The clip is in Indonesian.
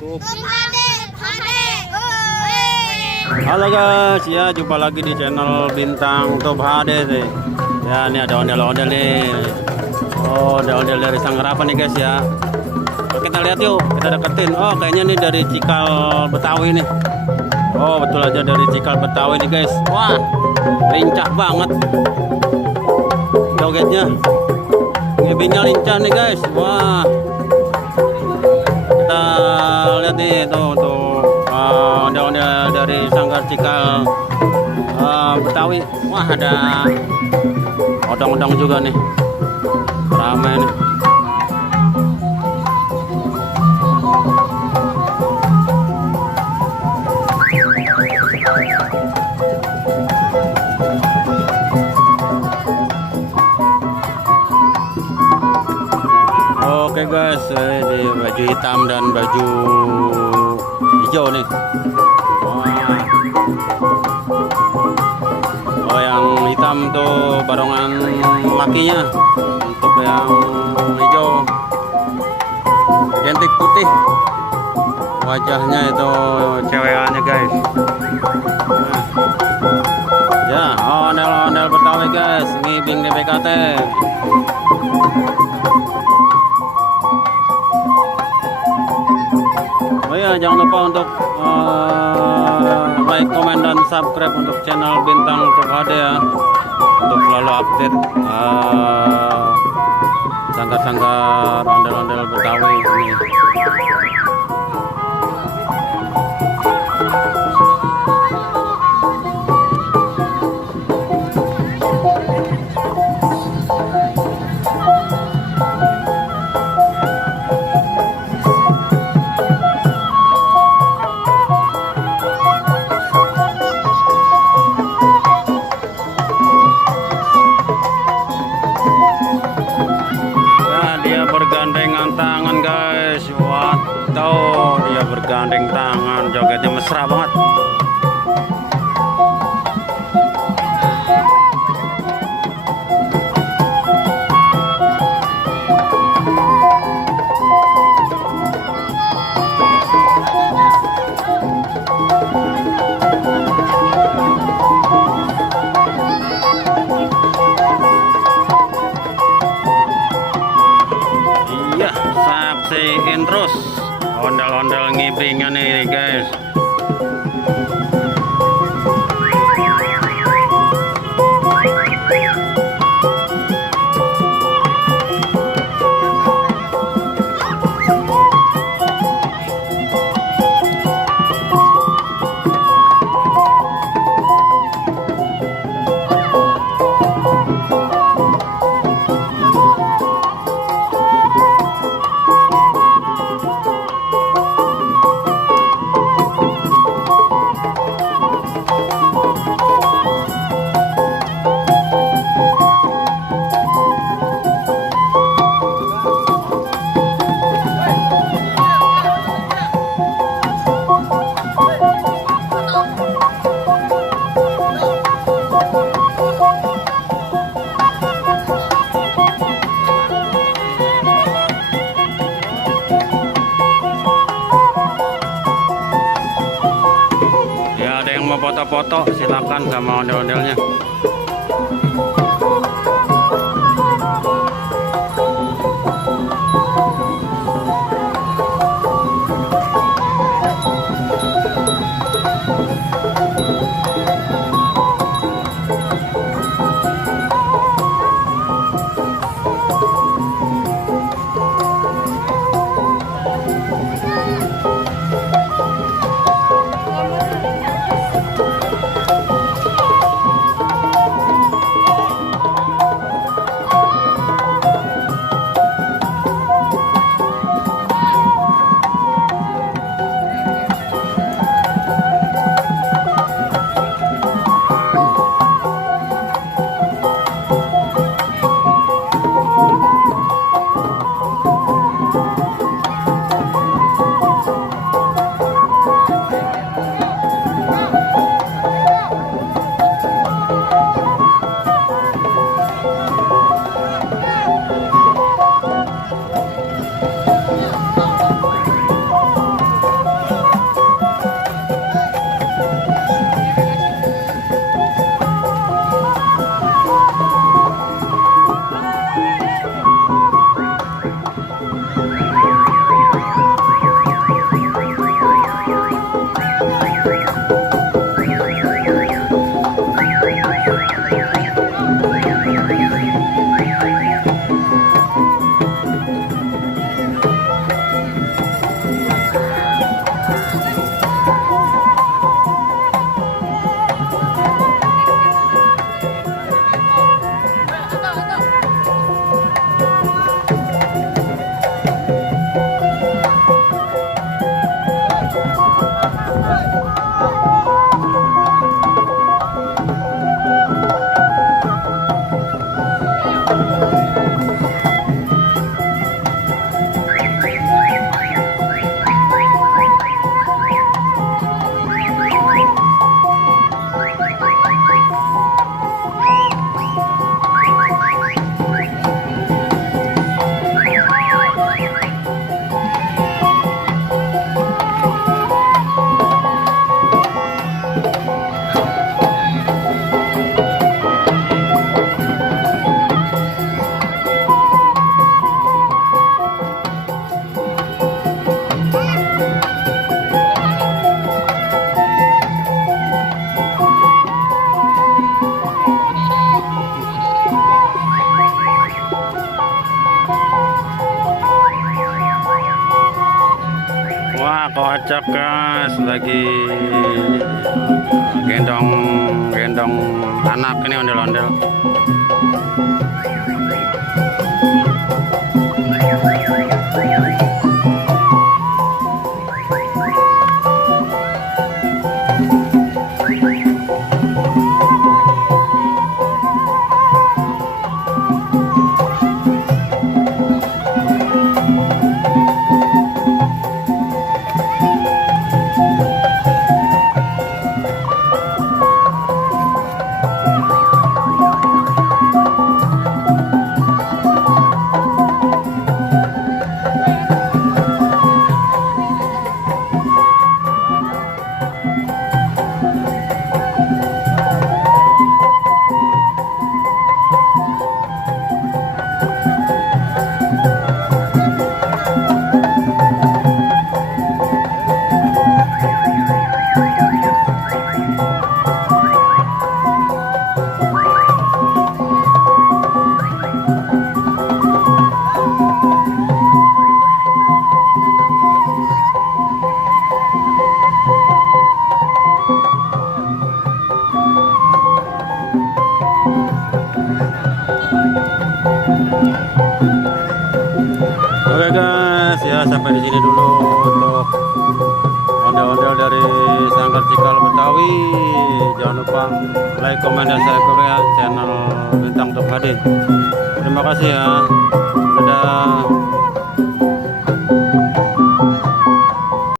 Halo guys, ya jumpa lagi di channel Bintang Top HD sih. Ya ini ada ondel-ondel nih. Oh, ondel-ondel dari Sanggerapan nih guys ya. Kita lihat yuk, kita deketin. Oh, kayaknya nih dari Cikal Betawi nih. Oh, betul aja dari Cikal Betawi nih guys. Wah, lincah banget jogetnya. Ngebingnya lincah nih guys. Wah, kita lihat nih tuh ondel-ondel dari Sanggar Cikal Betawi. Wah, ada odong-odong juga nih, ramai nih. Oke guys, ini baju hitam dan baju hijau nih. Wah. Oh, yang hitam tuh barongan lakinya, untuk yang hijau identik putih. Wajahnya itu cewekannya guys. Nah. Ya, ondel-ondel Betawi guys, ngibing di BKT. Oh ya, jangan lupa untuk like, komen, dan subscribe untuk channel Bintang Top HD ya, untuk selalu update sanggar-sanggar ondel-ondel Betawi ini. Bergandengan tangan guys, waduh, dia bergandeng tangan, jogetnya mesra banget. Saksiin terus ondel-ondel ngibingnya nih guys. Mau foto-foto silakan sama ondel-ondelnya. kocak guys, lagi gendong anak ini ondel-ondel. Oke guys, ya sampai di sini dulu untuk ondel-ondel dari Sanggar Cikal Betawi. Jangan lupa like, komen, dan subscribe ya channel Bintang Top HD. Terima kasih ya. Dadah.